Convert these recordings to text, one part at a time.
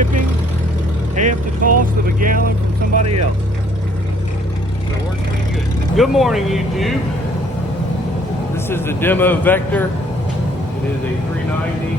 shipping, half the cost of a gallon from somebody else. So it works pretty good. Good morning, YouTube. This is the demo Vector. It is a 390,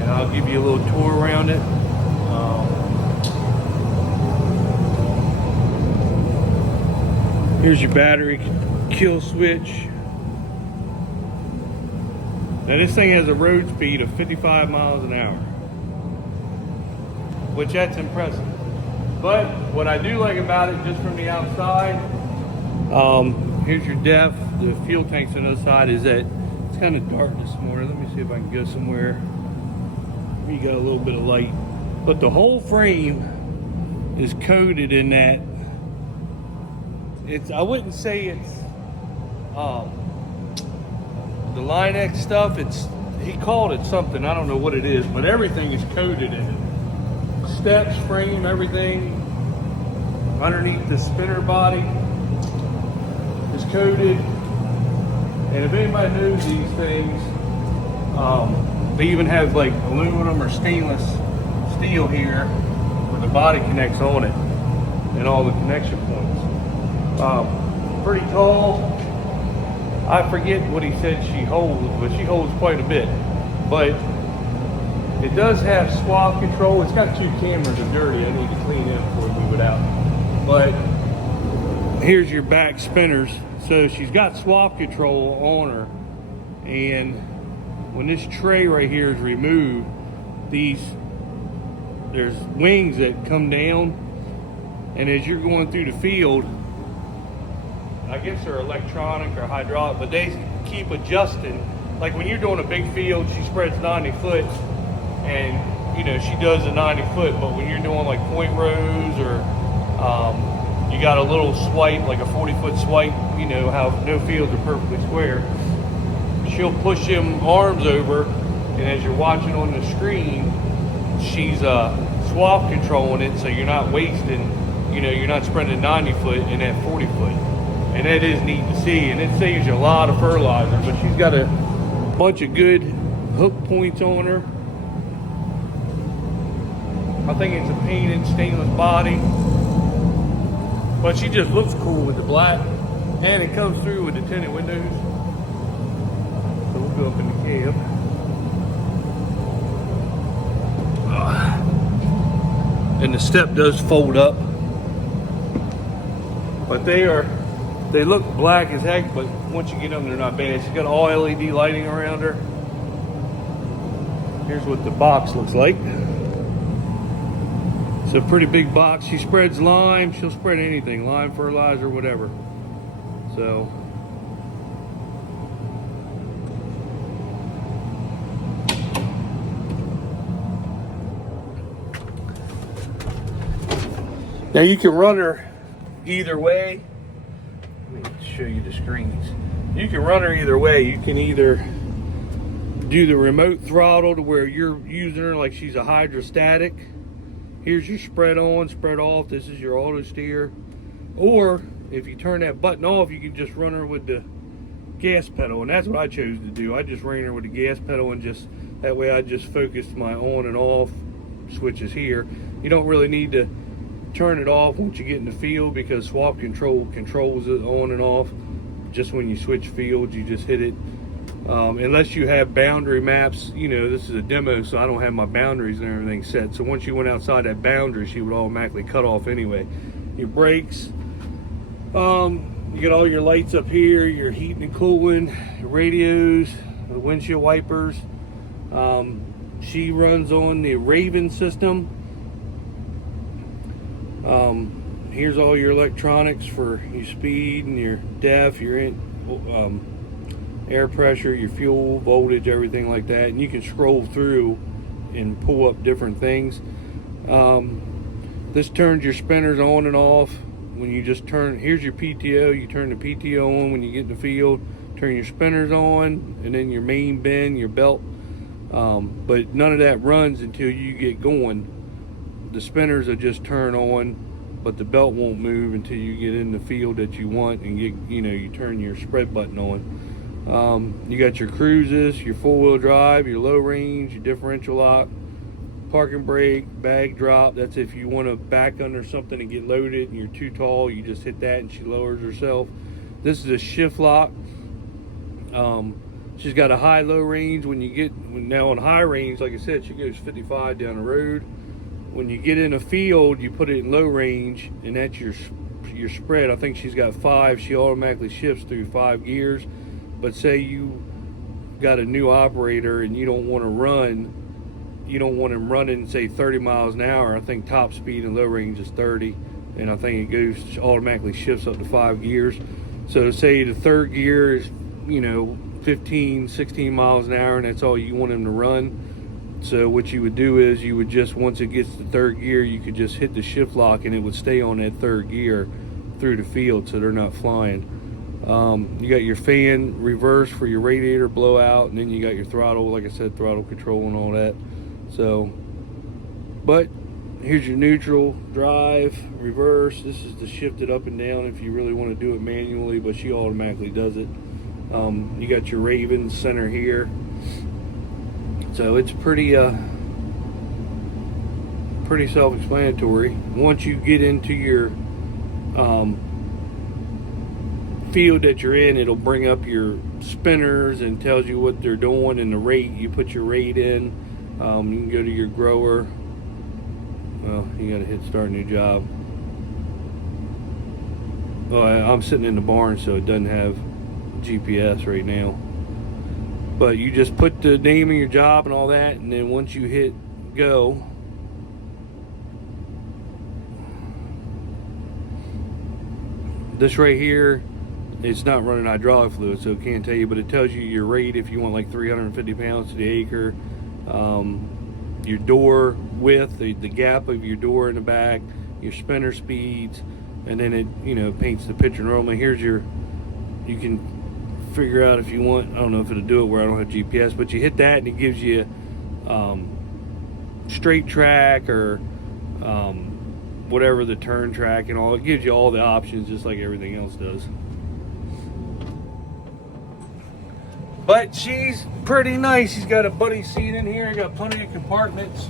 and I'll give you a little tour around it. Here's your battery kill switch. Now this thing has a road speed of 55 miles an hour, which that's impressive. But what I do like about it, just from the outside, here's your depth. The fuel tanks on the other side is that it's kind of dark this morning. Let me see if I can go somewhere. You got a little bit of light, but the whole frame is coated in that. I wouldn't say it's the Line-X stuff. He called it something, I don't know what it is, but everything is coated in it. Steps, frame, everything underneath the spinner body is coated. And if anybody knows these things, they even have like aluminum or stainless steel here where the body connects on it and all the connection points. Pretty tall. I forget what he said she holds, but she holds quite a bit. But it does have swap control. It's got 2 cameras of dirty. I need to clean them before we move it out. But here's your back spinners. So she's got swap control on her. And when this tray right here is removed, there's wings that come down. And as you're going through the field, I guess they're electronic or hydraulic, but they keep adjusting. Like when you're doing a big field, she spreads 90 foot, and you know she does a 90 foot. But when you're doing like point rows or you got a little swipe, like a 40-foot swipe, you know how no fields are perfectly square. She'll push them arms over, and as you're watching on the screen, she's swap controlling it, so you're not wasting. You know, you're not spreading 90 foot and at 40 foot. And that is neat to see, and it saves you a lot of fertilizer. But she's got a bunch of good hook points on her. I think it's a painted stainless body, but she just looks cool with the black, and it comes through with the tinted windows. So we'll go up in the cab. And the step does fold up, but they look black as heck, but once you get them, they're not bad. She's got all LED lighting around her. Here's what the box looks like. It's a pretty big box. She spreads lime. She'll spread anything, lime, fertilizer, whatever. So now you can run her either way. Let me show you the screens. You can run her either way. You can either do the remote throttle to where you're using her like she's a hydrostatic. Here's your spread on, spread off. This is your auto steer. Or if you turn that button off, you can just run her with the gas pedal. And that's what I chose to do. I just ran her with the gas pedal, and just that way I just focused my on and off switches here. You don't really need to turn it off once you get in the field, because swap control controls it on and off. Just when you switch fields, you just hit it. Unless you have boundary maps, you know, this is a demo, so I don't have my boundaries and everything set. So once you went outside that boundary, she would automatically cut off anyway. Your brakes, you got all your lights up here, your heating and cooling, your radios, the windshield wipers. She runs on the Raven system. Here's all your electronics for your speed and your depth, your air pressure, your fuel, voltage, everything like that. And you can scroll through and pull up different things. This turns your spinners on and off. When you just turn, here's your PTO. You turn the PTO on when you get in the field. Turn your spinners on, and then your main bend, your belt. But none of that runs until you get going. The spinners will just turn on, but the belt won't move until you get in the field that you want and get, you know, you turn your spread button on. You got your cruises, your 4-wheel drive, your low range, your differential lock, parking brake, bag drop. That's if you want to back under something and get loaded and you're too tall, you just hit that and she lowers herself. This is a shift lock. She's got a high-low range. Now on high range, like I said, she goes 55 down the road. When you get in a field, you put it in low range, and that's your spread. I think she's got 5. She automatically shifts through 5 gears. But say you got a new operator and you don't want him running, say 30 miles an hour. I think top speed in low range is 30, and I think it automatically shifts up to 5 gears. So say the third gear is 15, 16 miles an hour, and that's all you want him to run. So what you would do is you would just, once it gets to third gear, you could just hit the shift lock and it would stay on that third gear through the field, so they're not flying. You got your fan reverse for your radiator blowout, and then you got your throttle, like I said, throttle control and all that. So, but here's your neutral, drive, reverse. This is to shift it up and down if you really want to do it manually, but she automatically does it. You got your Raven center here. So it's pretty self-explanatory. Once you get into your field that you're in, it'll bring up your spinners and tells you what they're doing and the rate. You put your rate in. You can go to your grower. Well, you got to hit start new job. Well, I'm sitting in the barn, so it doesn't have GPS right now. But you just put the name of your job and all that, and then once you hit go, this right here, it's not running hydraulic fluid, so it can't tell you, but it tells you your rate if you want like 350 pounds to the acre, your door width, the gap of your door in the back, your spinner speeds, and then it paints the picture. Normally here's you can figure out if you want, I don't know if it'll do it where I don't have GPS, but you hit that and it gives you straight track or whatever the turn track and all. It gives you all the options just like everything else does. But she's pretty nice. She's got a buddy seat in here, got plenty of compartments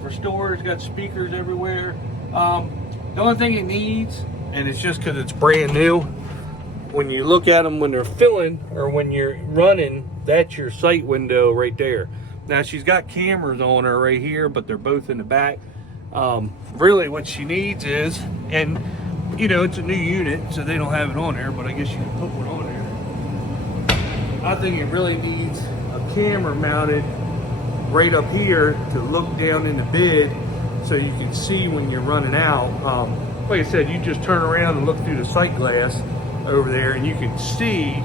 for storage, got speakers everywhere. The only thing it needs, and it's just because it's brand new, when you look at them when they're filling or when you're running, that's your sight window right there. Now she's got cameras on her right here, but they're both in the back. Really what she needs is, and it's a new unit, so they don't have it on there, but I guess you can put one on there. I think it really needs a camera mounted right up here to look down in the bed so you can see when you're running out. Like I said, you just turn around and look through the sight glass over there and you can see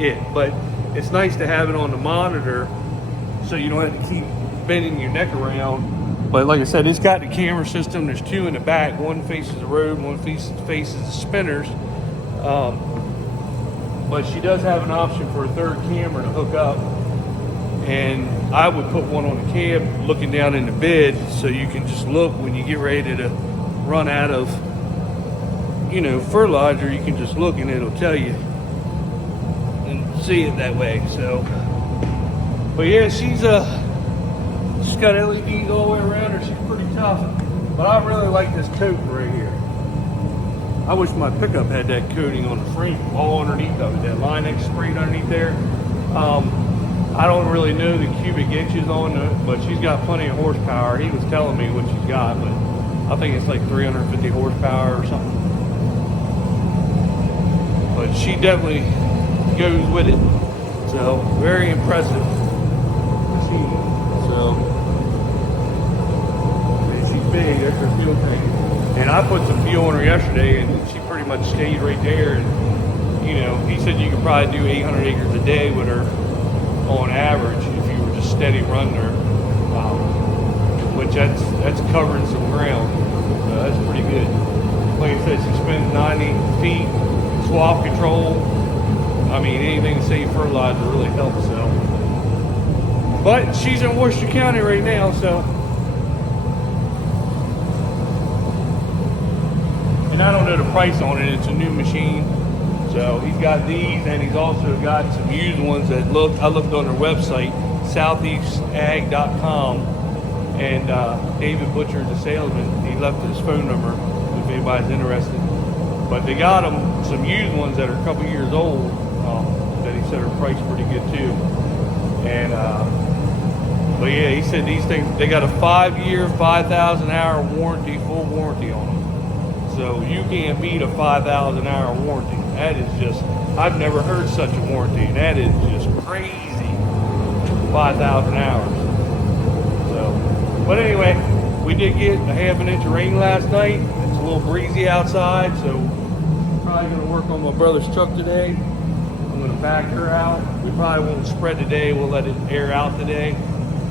it, but it's nice to have it on the monitor so you don't have to keep bending your neck around. But like I said, it's got the camera system. There's 2 in the back. One faces the road, one faces the spinners. But she does have an option for a third camera to hook up, and I would put one on the cab looking down in the bed so you can just look when you get ready to run out of fertilizer. You can just look and it'll tell you and see it that way. So, but yeah, she's got LEDs all the way around her. She's pretty tough, but I really like this coating right here. I wish my pickup had that coating on the frame all underneath of it, that Line-X sprayed underneath there. I don't really know the cubic inches on it, but she's got plenty of horsepower. He was telling me what she's got, but I think it's like 350 horsepower or something. But she definitely goes with it. So, very impressive machine. So, and she's big, that's her fuel tank. And I put some fuel in her yesterday, and she pretty much stayed right there. And he said you could probably do 800 acres a day with her on average if you were just steady running her, which that's covering some ground. So that's pretty good. Like I said, she spends 90 feet, swap control. I mean, anything to save fertilizer really helps. So, but she's in Worcester County right now, so. And I don't know the price on it. It's a new machine. So he's got these, and he's also got some used ones that I looked on their website, southeastag.com, And David Butcher, the salesman, he left his phone number if anybody's interested. But they got him some used ones that are a couple years old that he said are priced pretty good too. And but yeah, he said these things, they got a 5-year, 5,000 hour warranty, full warranty on them. So you can't beat a 5,000 hour warranty. That is just, I've never heard such a warranty. That is just crazy. 5,000 hours. So, but anyway, we did get a half an inch of rain last night. It's a little breezy outside, so probably gonna work on my brother's truck today. I'm gonna back her out. We probably won't spread today. We'll let it air out today,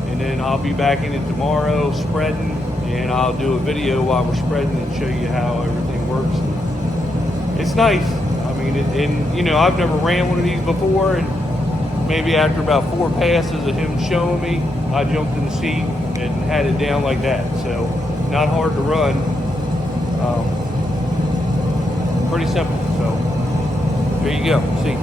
and then I'll be back in it tomorrow spreading, and I'll do a video while we're spreading and show you how everything works. It's nice. I mean, and you know, I've never ran one of these before, and maybe after about 4 passes of him showing me, I jumped in the seat and had it down like that. So not hard to run. Pretty simple. So there you go. See.